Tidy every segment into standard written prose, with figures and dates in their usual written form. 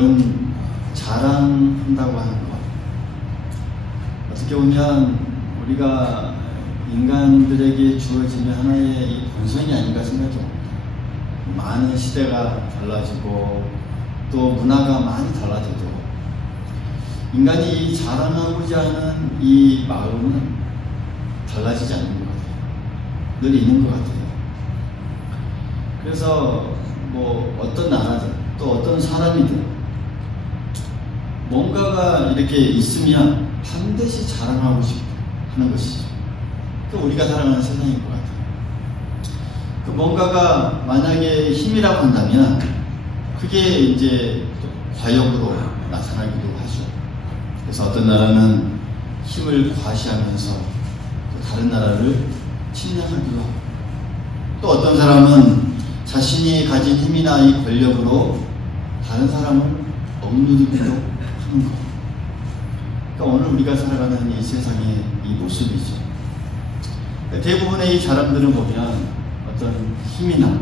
여러분, 자랑한다고 하는 것, 어떻게 보면 우리가 인간들에게 주어지는 하나의 이 본성이 아닌가 생각이 듭니다. 많은 시대가 달라지고 또 문화가 많이 달라져도 인간이 이 자랑하고자 하는 이 마음은 달라지지 않는 것 같아요. 늘 있는 것 같아요. 그래서 뭐 어떤 나라든 또 어떤 사람이든 뭔가가 이렇게 있으면 반드시 자랑하고 싶어 하는 것이죠. 그 우리가 살아가는 세상인 것 같아요. 그 뭔가가 만약에 힘이라고 한다면 그게 이제 과욕으로 나타나기도 하죠. 그래서 어떤 나라는 힘을 과시하면서 또 다른 나라를 침략하기도 하고, 또 어떤 사람은 자신이 가진 힘이나 이 권력으로 다른 사람을 억누르기도 하는 것. 그러니까 오늘 우리가 살아가는 이 세상의 이 모습이죠. 대부분의 이 사람들은 보면 어떤 힘이나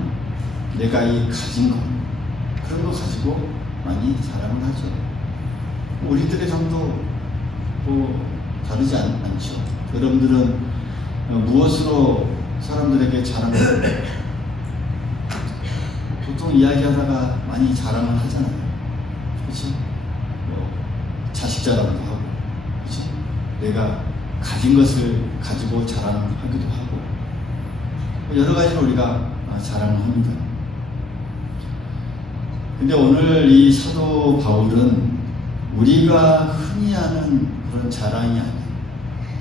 내가 이 가진 것, 그런 거 가지고 많이 자랑을 하죠. 우리들의 삶도 뭐 다르지 않죠. 여러분들은 무엇으로 사람들에게 자랑을 해요? 보통 이야기하다가 많이 자랑을 하잖아요. 그렇지? 뭐 자식 자랑도 하고, 그렇지? 내가 가진 것을 가지고 자랑하기도 하고, 여러 가지로 우리가 자랑을 합니다. 근데 오늘 이 사도 바울은 우리가 흔히 하는 그런 자랑이 아닌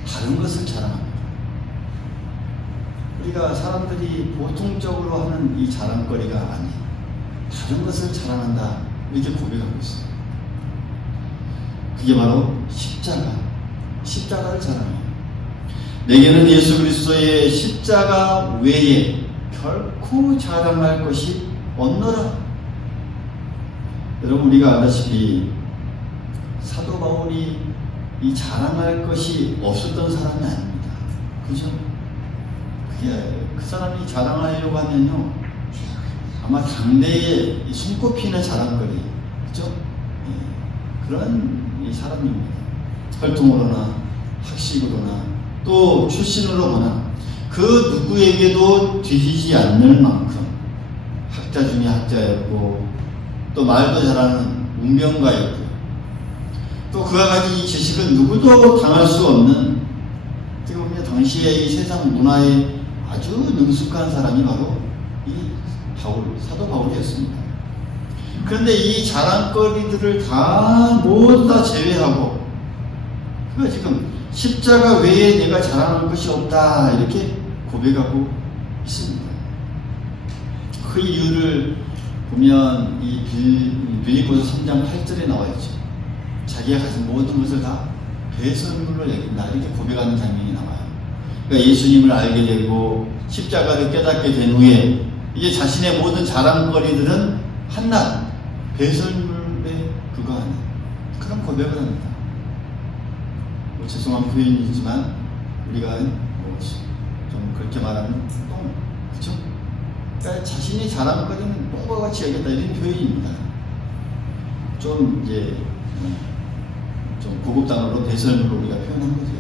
다른 것을 자랑합니다. 우리가 사람들이 보통적으로 하는 이 자랑거리가 아닌 다른 것을 자랑한다, 이렇게 고백하고 있어요. 그게 바로 십자가를 자랑해요. 내게는 예수 그리스도의 십자가 외에 결코 자랑할 것이 없노라. 여러분, 우리가 알다시피 사도 바울이 이 자랑할 것이 없었던 사람이 아닙니다. 그죠? 그 사람이 자랑하려고 하면요, 아마 당대에 손꼽히는 자랑거리, 그죠? 그런 이 사람입니다. 혈통으로나 학식으로나 또 출신으로 보나 그 누구에게도 뒤지지 않는 만큼 학자 중에 학자였고, 또 말도 잘하는 운명가였고, 또 그가 가진 이 지식은 누구도 당할 수 없는, 어떻게 보면 당시에 이 세상 문화에 아주 능숙한 사람이 바로 이 사도 바울이었습니다. 그런데 이 자랑거리들을 모두 다 제외하고, 그가 지금 십자가 외에 내가 자랑할 것이 없다, 이렇게 고백하고 있습니다. 그 이유를 보면 이 빌립보서 3장 8절에 나와 있죠. 자기가 가진 모든 것을 다 배설물로 여긴다, 이렇게 고백하는 장면이 나와요. 그러니까 예수님을 알게 되고 십자가를 깨닫게 된 후에 이제 자신의 모든 자랑거리들은 한낱 배설물에 불과하는 그런 고백을 합니다. 뭐 죄송한 표현이지만 우리가 좀 그렇게 말하면 똥, 그렇죠? 그러니까 자신이 자랑거리는 똥과 같이 여겼다, 이런 표현입니다. 좀 이제 좀 고급 단어로 배설물로 우리가 표현한 거죠.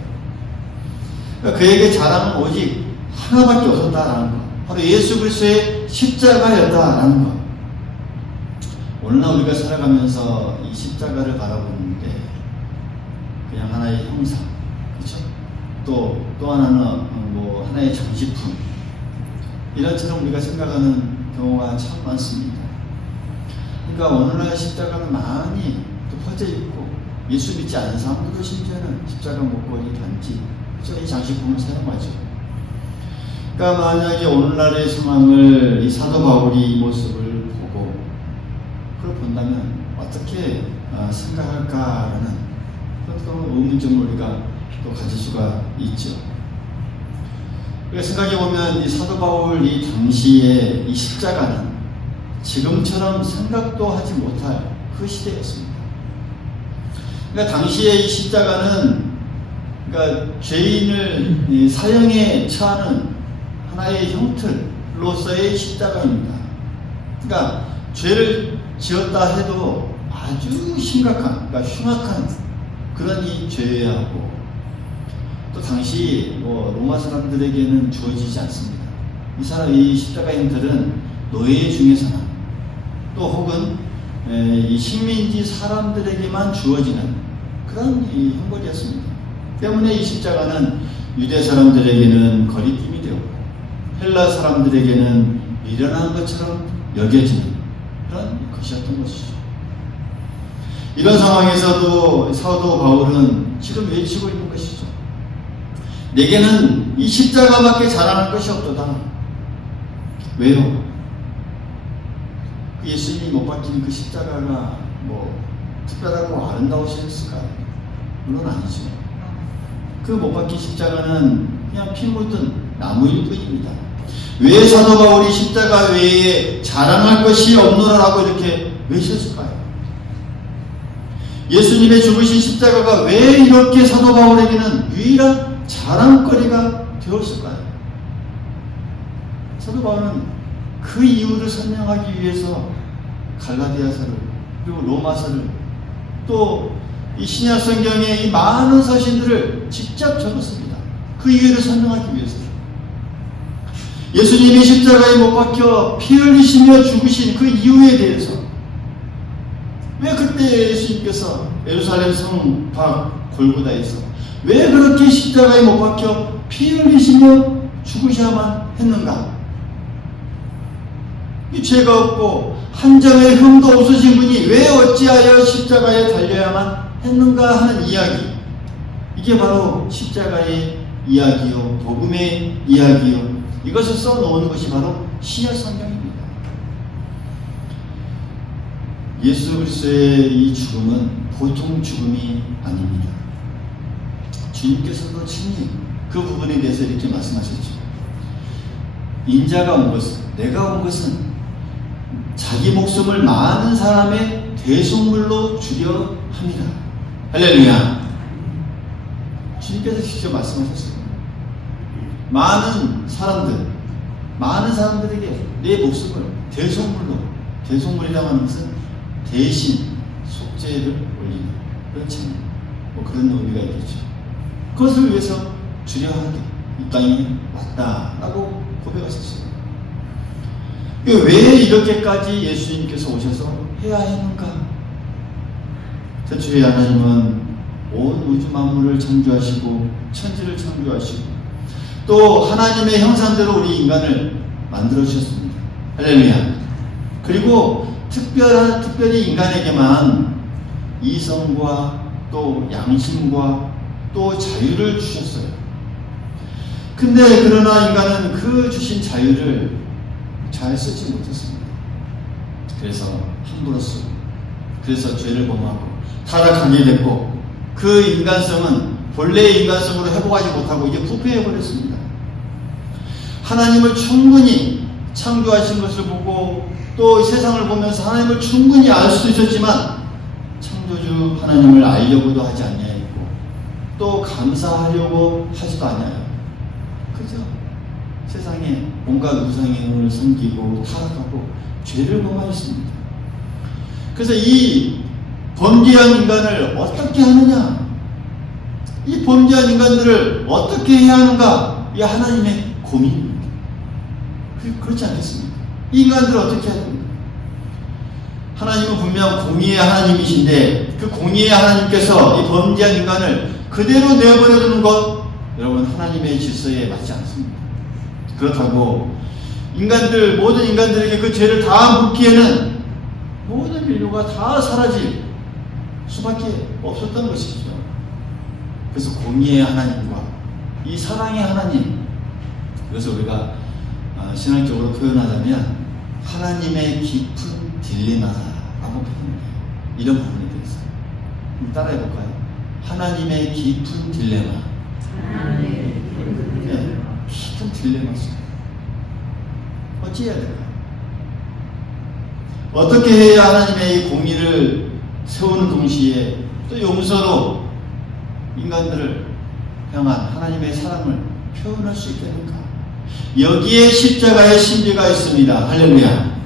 그러니까 그에게 자랑은 오직 하나밖에 없었다라는 것, 바로 예수 그리스도의 십자가였다라는 것. 오늘날 우리가 살아가면서 이 십자가를 바라보는데 그냥 하나의 형상, 그렇죠? 또 하나는 뭐 하나의 장식품, 이런처럼 우리가 생각하는 경우가 참 많습니다. 그러니까 오늘날 십자가는 많이 또 퍼져 있고, 예수 믿지 않는 사람들도 심지어는 십자가 목걸이, 반지, 그렇죠? 이 장식품을 사용하죠. 그러니까 만약에 오늘날의 상황을 이 사도 바울이 이 모습을 보고 그걸 본다면 어떻게 생각할까라는 그런 의문점을 우리가 또 가질 수가 있죠. 그래서 생각해보면 이 사도 바울 이 당시에 이 십자가는 지금처럼 생각도 하지 못할 그 시대였습니다. 그러니까 당시에 이 십자가는 그러니까 죄인을 사형에 처하는 하나의 형틀로서의 십자가입니다. 그러니까 죄를 지었다 해도 아주 심각한, 그러니까 흉악한 그런 이 죄하고, 또 당시 로마 사람들에게는 주어지지 않습니다. 이 십자가인들은 노예 중에서나 또 혹은 이 식민지 사람들에게만 주어지는 그런 이 형벌이었습니다. 때문에 이 십자가는 유대 사람들에게는 거리낌이 되었고 헬라 사람들에게는 미련한 것처럼 여겨지는 그런 것이었던 것이죠. 이런 상황에서도 사도 바울은 지금 외치고 있는 것이죠. 내게는 이 십자가밖에 자랑할 것이 없도다. 왜요? 그 예수님이 못 박힌 그 십자가가 특별하고 아름다우셨을까요? 물론 아니죠. 그 못 박힌 십자가는 그냥 피 묻은 나무일 뿐입니다. 왜 사도 바울이 십자가 외에 자랑할 것이 없노라라고 이렇게 외쳤을까요? 예수님의 죽으신 십자가가 왜 이렇게 사도 바울에게는 유일한 자랑거리가 되었을까요? 사도 바울은 그 이유를 설명하기 위해서 갈라디아서를 그리고 로마서를 또 이 신약 성경의 이 많은 서신들을 직접 적었습니다. 그 이유를 설명하기 위해서. 예수님이 십자가에 못 박혀 피 흘리시며 죽으신 그 이유에 대해서, 왜 그때 예수님께서 예루살렘 성 밖 골고다에서 왜 그렇게 십자가에 못 박혀 피 흘리시며 죽으셔야만 했는가? 이 죄가 없고 한 점의 흠도 없으신 분이 왜 어찌하여 십자가에 달려야만 했는가 하는 이야기, 이게 바로 십자가의 이야기요, 복음의 이야기요, 이것을 써놓은 것이 바로 신약 성경입니다. 예수 그리스도의 이 죽음은 보통 죽음이 아닙니다. 주님께서도 친히 그 부분에 대해서 이렇게 말씀하셨죠. 인자가 온 것은, 내가 온 것은 자기 목숨을 많은 사람의 대속물로 주려 합니다. 할렐루야. 주님께서 직접 말씀하셨습니다. 많은 사람들에게 내 목숨을 대속물로, 대속물이라고 하는 것은 대신 속죄를 올리는 그런 참 그런 의미가 있겠죠. 그것을 위해서 주려 하게 이 땅에 왔다라고 고백하셨어요. 왜 이렇게까지 예수님께서 오셔서 해야 했는가? 태초에 하나님은 온 우주 만물을 창조하시고 천지를 창조하시고 또 하나님의 형상대로 우리 인간을 만들어 주셨습니다. 할렐루야. 그리고 특별히 인간에게만 이성과 또 양심과 또 자유를 주셨어요. 근데 그러나 인간은 그 주신 자유를 잘 쓰지 못했습니다. 그래서 함부로 쓰고, 그래서 죄를 범하고 타락하게 됐고, 그 인간성은 본래의 인간성으로 회복하지 못하고 이제 부패해버렸습니다. 하나님을 충분히 창조하신 것을 보고 또 세상을 보면서 하나님을 충분히 알 수도 있었지만 창조주 하나님을 알려고도 하지 않냐했고 또 감사하려고 하지도 않아요. 그죠? 세상에 온갖 우상을 섬기고 타락하고 죄를 범하였습니다. 그래서 이 범죄한 인간을 어떻게 하느냐, 이 범죄한 인간들을 어떻게 해야 하는가, 이 하나님의 고민입니다. 그렇지 않겠습니까? 이 인간들을 어떻게 해야 됩니까? 하나님은 분명 공의의 하나님이신데 그 공의의 하나님께서 이 범죄한 인간을 그대로 내버려두는 것, 여러분, 하나님의 질서에 맞지 않습니다. 그렇다고 모든 인간들에게 그 죄를 다 묻기에는 모든 인류가 다 사라질 수밖에 없었던 것이죠. 그래서 공의의 하나님과 이 사랑의 하나님, 그래서 우리가 신학적으로 표현하자면 하나님의 깊은 딜레마라고 표현해요. 이런 부분에 대해서 따라해 볼까요? 하나님의 깊은 딜레마. 네, 깊은 딜레마입니다. 어찌 해야 될까요? 어떻게 해야 하나님의 이 공의를 세우는 동시에 또 용서로 인간들을 향한 하나님의 사랑을 표현할 수 있겠는가? 여기에 십자가의 신비가 있습니다. 할렐루야.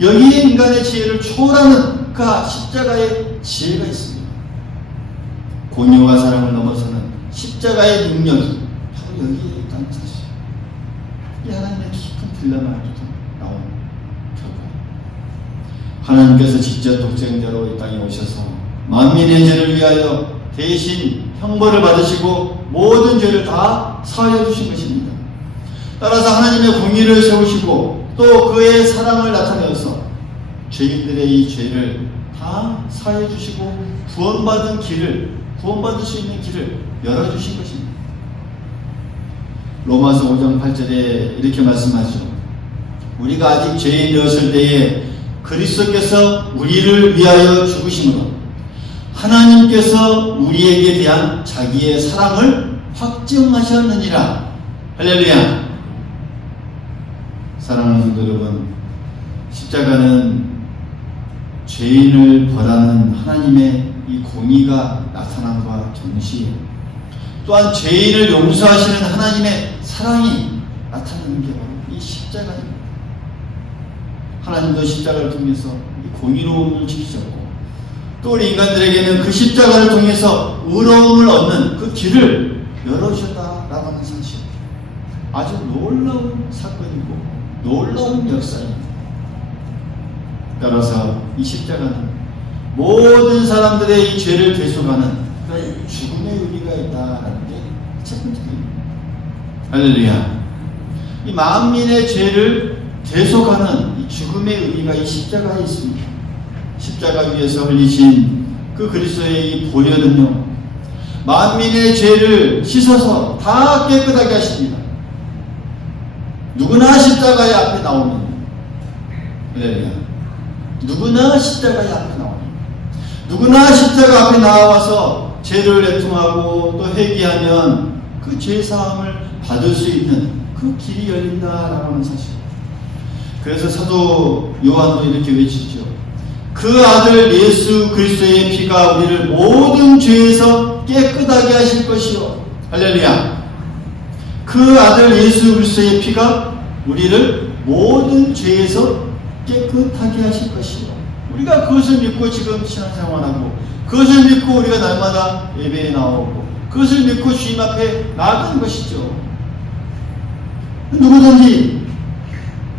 여기에 인간의 지혜를 초월하는 십자가의 지혜가 있습니다. 공의와 사랑을 넘어서는 십자가의 능력이 바로 여기에 있다는 사실. 이 하나님의 깊은 딜레마에서 나온 결과예요. 하나님께서 직접 독생자로 이 땅에 오셔서 만민의 죄를 위하여 대신 형벌을 받으시고 모든 죄를 다 사하여 주신 것입니다. 따라서 하나님의 공의를 세우시고 또 그의 사랑을 나타내어서 죄인들의 이 죄를 다 사하여 주시고 구원받을 수 있는 길을 열어주신 것입니다. 로마서 5장 8절에 이렇게 말씀하죠. 우리가 아직 죄인이었을 때에 그리스도께서 우리를 위하여 죽으심으로 하나님께서 우리에게 대한 자기의 사랑을 확증하셨느니라. 할렐루야. 사랑하는 성도 여러분, 십자가는 죄인을 벌하는 하나님의 이 공의가 나타남과 동시에 또한 죄인을 용서하시는 하나님의 사랑이 나타나는 게 바로 이 십자가입니다. 하나님도 십자가를 통해서 이 공의로움을 지키셨고 또 우리 인간들에게는 그 십자가를 통해서 의로움을 얻는 그 길을 열어주셨다라고 하는 사실, 아주 놀라운 사건이고 놀라운 역사입니다. 따라서 이 십자가는 모든 사람들의 이 죄를 대속하는 죽음의 의미가 있다라는 게 첫 번째입니다. 할렐루야. 이 만민의 죄를 대속하는 이 죽음의 의미가 이 십자가에 있습니다. 십자가 위에서 흘리신 그 그리스도의 이 보혈은요, 만민의 죄를 씻어서 다 깨끗하게 하십니다. 누구나 십자가의 앞에 나오면, 할렐루야. 누구나 십자가의 앞에 나옵니다. 누구나 십자가 앞에 나와서 죄를 애통하고 또 회개하면 그 죄사함을 받을 수 있는 그 길이 열린다라고 하는 사실. 그래서 사도 요한도 이렇게 외치죠. 그 아들 예수 그리스도의 피가 우리를 모든 죄에서 깨끗하게 하실 것이요. 할렐루야. 그 아들 예수 그리스도의 피가 우리를 모든 죄에서 깨끗하게 하실 것이요. 우리가 그것을 믿고 지금 신앙생활하고 그것을 믿고 우리가 날마다 예배에 나오고 그것을 믿고 주님 앞에 나아가는 것이죠. 누구든지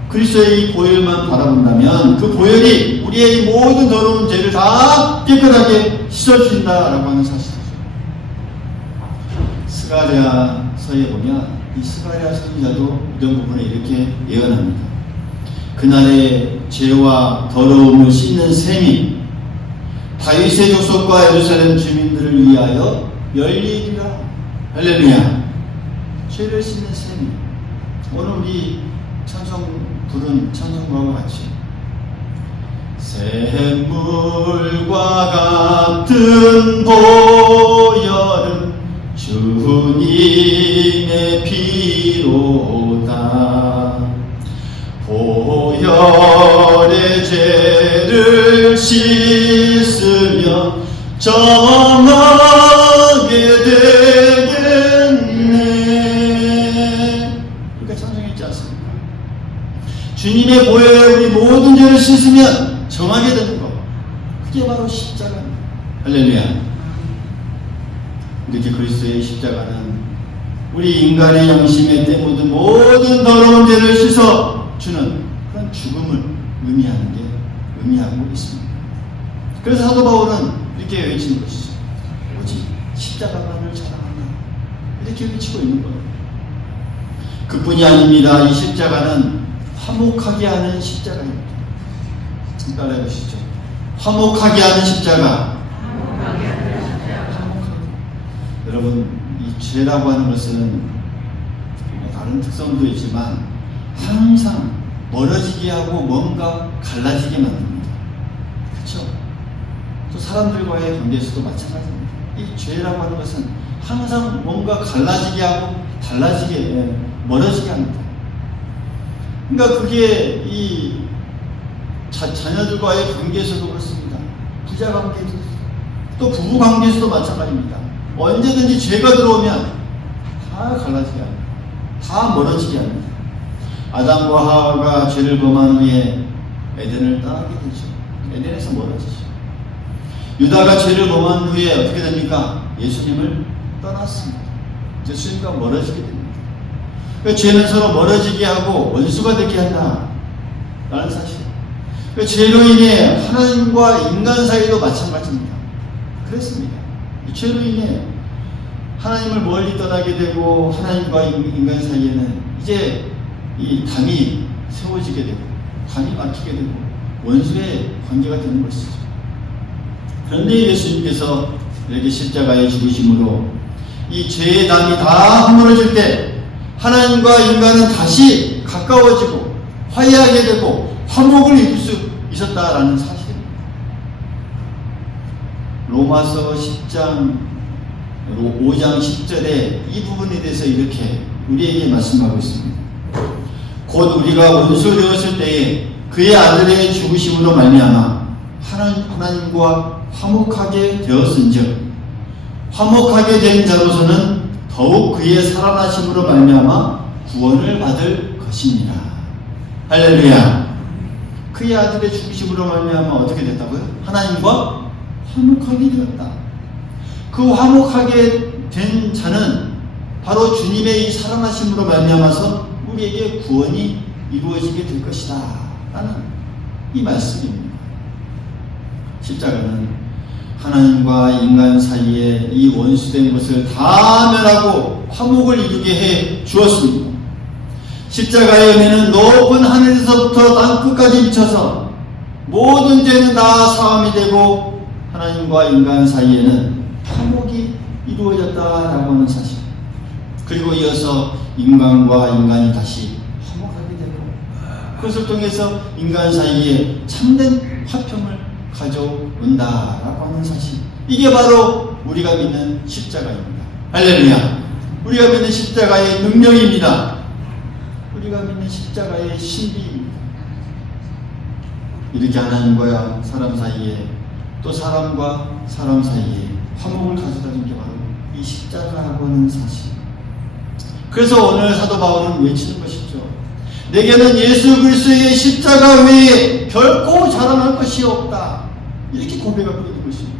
그리스도의 이 보혈만 바라본다면 그 보혈이 우리의 모든 더러운 죄를 다 깨끗하게 씻어주신다라고 하는 사실이죠. 스가랴서에 보면 이 스가랴 선지자도 이런 부분을 이렇게 예언합니다. 그날의 죄와 더러움을 씻는 셈이 다윗의 족속과 예루살렘 주민들을 위하여 열리리라. 할렐루야. 죄를 씻는 셈이 오늘 우리 찬송 부른 찬송가와 같이 샘물과 같은 보혈은 주님의 피로다. 보혈의 죄를 씻으며 정하게 되겠네. 그렇게 찬송했지 않습니까? 주님의 보혈에 우리 모든 죄를 씻으면 정하게 되는 것, 그게 바로 십자가입니다. 할렐루야. 이렇게 그리스도의 십자가는 우리 인간의 양심에 때묻은 모든 더러운 죄를 씻어 주는 그런 죽음을 의미하고 있습니다. 그래서 사도 바울은 이렇게 외치는 것이죠. 오직 십자가만을 자랑한다. 이렇게 외치고 있는 거예요. 그뿐이 아닙니다. 이 십자가는 화목하게 하는 십자가입니다. 따라해 보시죠. 화목하게 하는 십자가. 여러분, 이 죄라고 하는 것은 다른 특성도 있지만 항상 멀어지게 하고 뭔가 갈라지게 만듭니다. 그렇죠? 또 사람들과의 관계에서도 마찬가지입니다. 이 죄라고 하는 것은 항상 뭔가 갈라지게 하고 달라지게, 멀어지게 합니다. 그러니까 그게 이 자녀들과의 관계에서도 그렇습니다. 부자 관계에서도, 또 부부 관계에서도 마찬가지입니다. 언제든지 죄가 들어오면 다 갈라지게 합니다. 다 멀어지게 합니다. 아담과 하와가 죄를 범한 후에 에덴을 떠나게 되죠. 에덴에서 멀어지죠. 유다가 죄를 범한 후에 어떻게 됩니까? 예수님을 떠났습니다. 예수님과 멀어지게 됩니다. 그러니까 죄는 서로 멀어지게 하고 원수가 되게 한다라는 사실. 그러니까 죄로 인해 하나님과 인간 사이도 마찬가지입니다. 그렇습니다. 이 죄로 인해 하나님을 멀리 떠나게 되고 하나님과 인간 사이에는 이제 이 담이 세워지게 되고 담이 막히게 되고 원수의 관계가 되는 것이죠. 그런데 예수님께서 이렇게 십자가에 죽으심으로 이 죄의 담이 다 허물어질 때 하나님과 인간은 다시 가까워지고 화해하게 되고 화목을 이룰 수 있었다라는 사실입니다. 로마서 5장 10절에 이 부분에 대해서 이렇게 우리에게 말씀하고 있습니다. 곧 우리가 원수 되었을 때에 그의 아들의 죽으심으로 말미암아 하나님과 화목하게 되었은즉 화목하게 된 자로서는 더욱 그의 살아나심으로 말미암아 구원을 받을 것입니다. 할렐루야. 그의 아들의 죽으심으로 말미암아 어떻게 됐다고요? 하나님과 화목하게 되었다. 그 화목하게 된 자는 바로 주님의 이 살아나심으로 말미암아서 우리에게 구원이 이루어지게 될 것이다 라는 이 말씀입니다. 십자가는 하나님과 인간 사이에 이 원수된 것을 다 멸하고 화목을 이루게 해 주었습니다. 십자가의 은혜는 높은 하늘에서부터 땅끝까지 미쳐서 모든 죄는 다 사함이 되고 하나님과 인간 사이에는 화목이 이루어졌다라고 하는 사실. 그리고 이어서 인간과 인간이 다시 화목하게 되고 그것을 통해서 인간 사이에 참된 화평을 가져온다라고 하는 사실. 이게 바로 우리가 믿는 십자가입니다. 할렐루야. 우리가 믿는 십자가의 능력입니다. 우리가 믿는 십자가의 신비입니다. 이렇게 하나님과 사람 사이에 또 사람과 사람 사이에 화목을 가져다 준 게 바로 이 십자가라고 하는 사실. 그래서 오늘 사도 바울은 외치는 것이죠. 내게는 예수 그리스도의 십자가 외에 결코 자랑할 것이 없다. 이렇게 고백하고 있는 것입니다.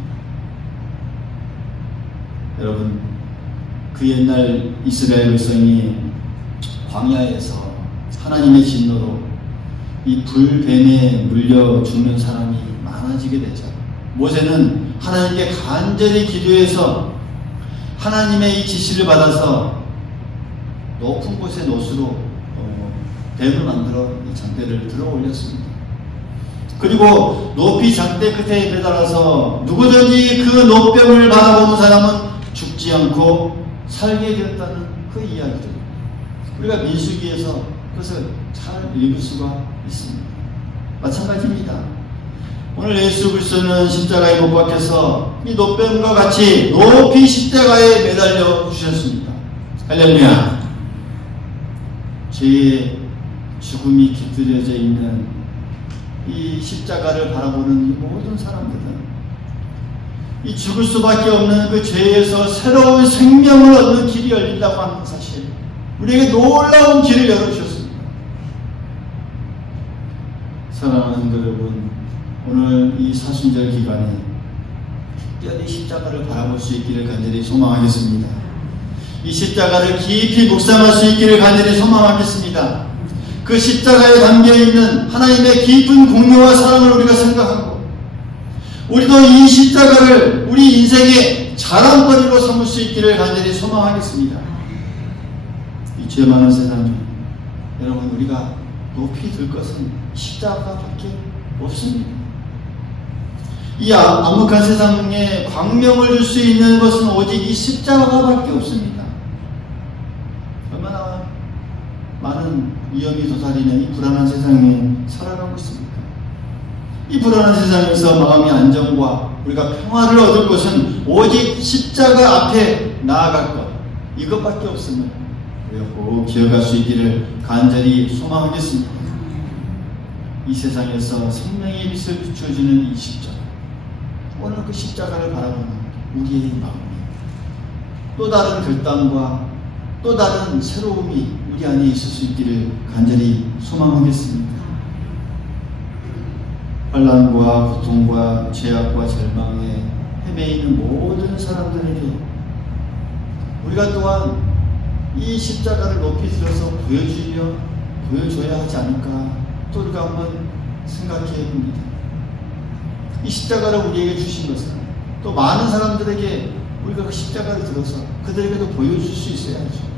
여러분, 그 옛날 이스라엘 백성이 광야에서 하나님의 진노로 이 불뱀에 물려 죽는 사람이 많아지게 되죠. 모세는 하나님께 간절히 기도해서 하나님의 이 지시를 받아서 높은 곳에 놋으로 뱀을 만들어 이 장대를 들어 올렸습니다. 그리고 높이 장대 끝에 매달아서 누구든지 그 놋뱀을 바라보는 사람은 죽지 않고 살게 되었다는 그 이야기들. 우리가 민수기에서 그것을 잘 읽을 수가 있습니다. 마찬가지입니다. 오늘 예수 그리스도는 십자가에 못 박혀서 이 놋뱀과 같이 높이 십자가에 매달려 주셨습니다. 할렐루야. 죄의 죽음이 깃들여져 있는 이 십자가를 바라보는 이 모든 사람들은 이 죽을 수밖에 없는 그 죄에서 새로운 생명을 얻는 길이 열린다고 하는 사실, 우리에게 놀라운 길을 열어주셨습니다. 사랑하는 여러분, 오늘 이 사순절 기간에 특별히 십자가를 바라볼 수 있기를 간절히 소망하겠습니다. 이 십자가를 깊이 묵상할 수 있기를 간절히 소망하겠습니다. 그 십자가에 담겨있는 하나님의 깊은 공로와 사랑을 우리가 생각하고 우리도 이 십자가를 우리 인생의 자랑거리로 삼을 수 있기를 간절히 소망하겠습니다. 이 죄 많은 세상에 여러분, 우리가 높이 들 것은 십자가밖에 없습니다. 이 암흑한 세상에 광명을 줄 수 있는 것은 오직 이 십자가밖에 없습니다. 얼마나 많은 위험이 도사리는 이 불안한 세상에 살아가고 있습니까? 이 불안한 세상에서 마음의 안정과 우리가 평화를 얻을 것은 오직 십자가 앞에 나아갈 것, 이것밖에 없음을 우리가 꼭 기억할 수 있기를 간절히 소망하겠습니다. 이 세상에서 생명의 빛을 비춰주는 이 십자가, 오늘 그 십자가를 바라보는 우리의 마음이 또 다른 결단과 또 다른 새로움이 우리 안에 있을 수 있기를 간절히 소망하겠습니다. 환난과 고통과 죄악과 절망에 있는 모든 사람들에게 우리가 또한 이 십자가를 높이 들어서 보여줘야 하지 않을까 또 우리가 한번 생각해 봅니다. 이 십자가를 우리에게 주신 것은 또 많은 사람들에게 우리가 그 십자가를 들어서 그들에게도 보여줄 수 있어야죠.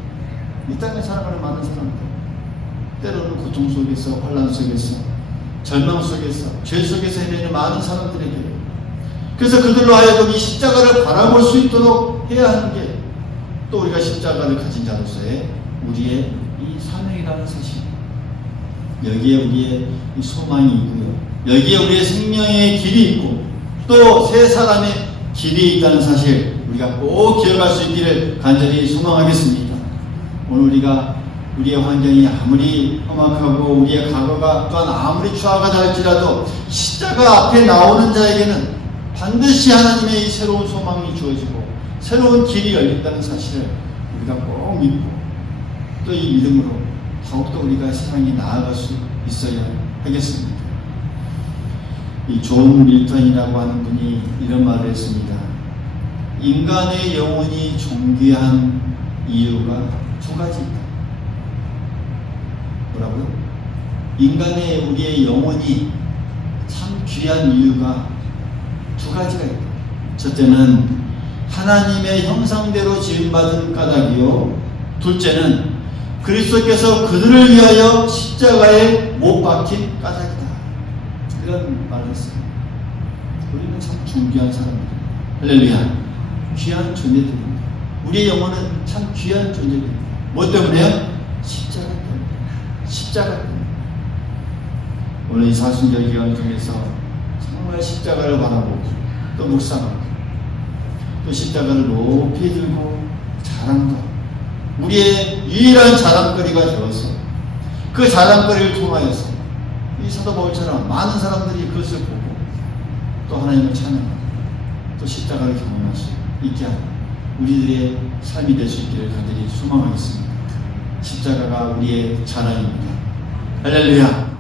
이 땅에 살아가는 많은 사람들, 때로는 고통 속에서, 환난 속에서, 절망 속에서, 죄 속에서 헤매는 많은 사람들에게, 그래서 그들로 하여금 이 십자가를 바라볼 수 있도록 해야 하는 게 또 우리가 십자가를 가진 자로서의 우리의 이 사명이라는 사실, 여기에 우리의 이 소망이 있고요, 여기에 우리의 생명의 길이 있고 또 새 사람의 길이 있다는 사실 우리가 꼭 기억할 수 있기를 간절히 소망하겠습니다. 오늘 우리가 우리의 환경이 아무리 험악하고 우리의 과거가 또한 아무리 추악하다 할지라도 십자가 앞에 나오는 자에게는 반드시 하나님의 이 새로운 소망이 주어지고 새로운 길이 열린다는 사실을 우리가 꼭 믿고 또 이 믿음으로 더욱더 우리가 세상에 나아갈 수 있어야 하겠습니다. 이 존 밀턴이라고 하는 분이 이런 말을 했습니다. 인간의 영혼이 존귀한 이유가 두 가지 있다. 뭐라고요? 인간의 우리의 영혼이 참 귀한 이유가 두 가지가 있다. 첫째는 하나님의 형상대로 지음받은 까닭이요, 둘째는 그리스도께서 그들을 위하여 십자가에 못 박힌 까닭이다. 이런 말을 했습니다. 우리는 참 존귀한 사람입니다. 할렐루야. 귀한 존재들입니다. 우리의 영혼은 참 귀한 존재들입니다. 뭐 때문에요? 십자가 때문에. 십자가 때문에. 오늘 이 사순절 기간 중에서 정말 십자가를 바라보고 또 묵상하고 또 십자가를 높이 들고 자랑도 우리의 유일한 자랑거리가 되어서 그 자랑거리를 통하여서 이 사도 바울처럼 많은 사람들이 그것을 보고 또 하나님을 찬양하고 또 십자가를 경험할 수 있게 하는 우리들의 삶이 될 수 있기를 간절히 소망하겠습니다. 십자가가 우리의 자랑입니다. 할렐루야.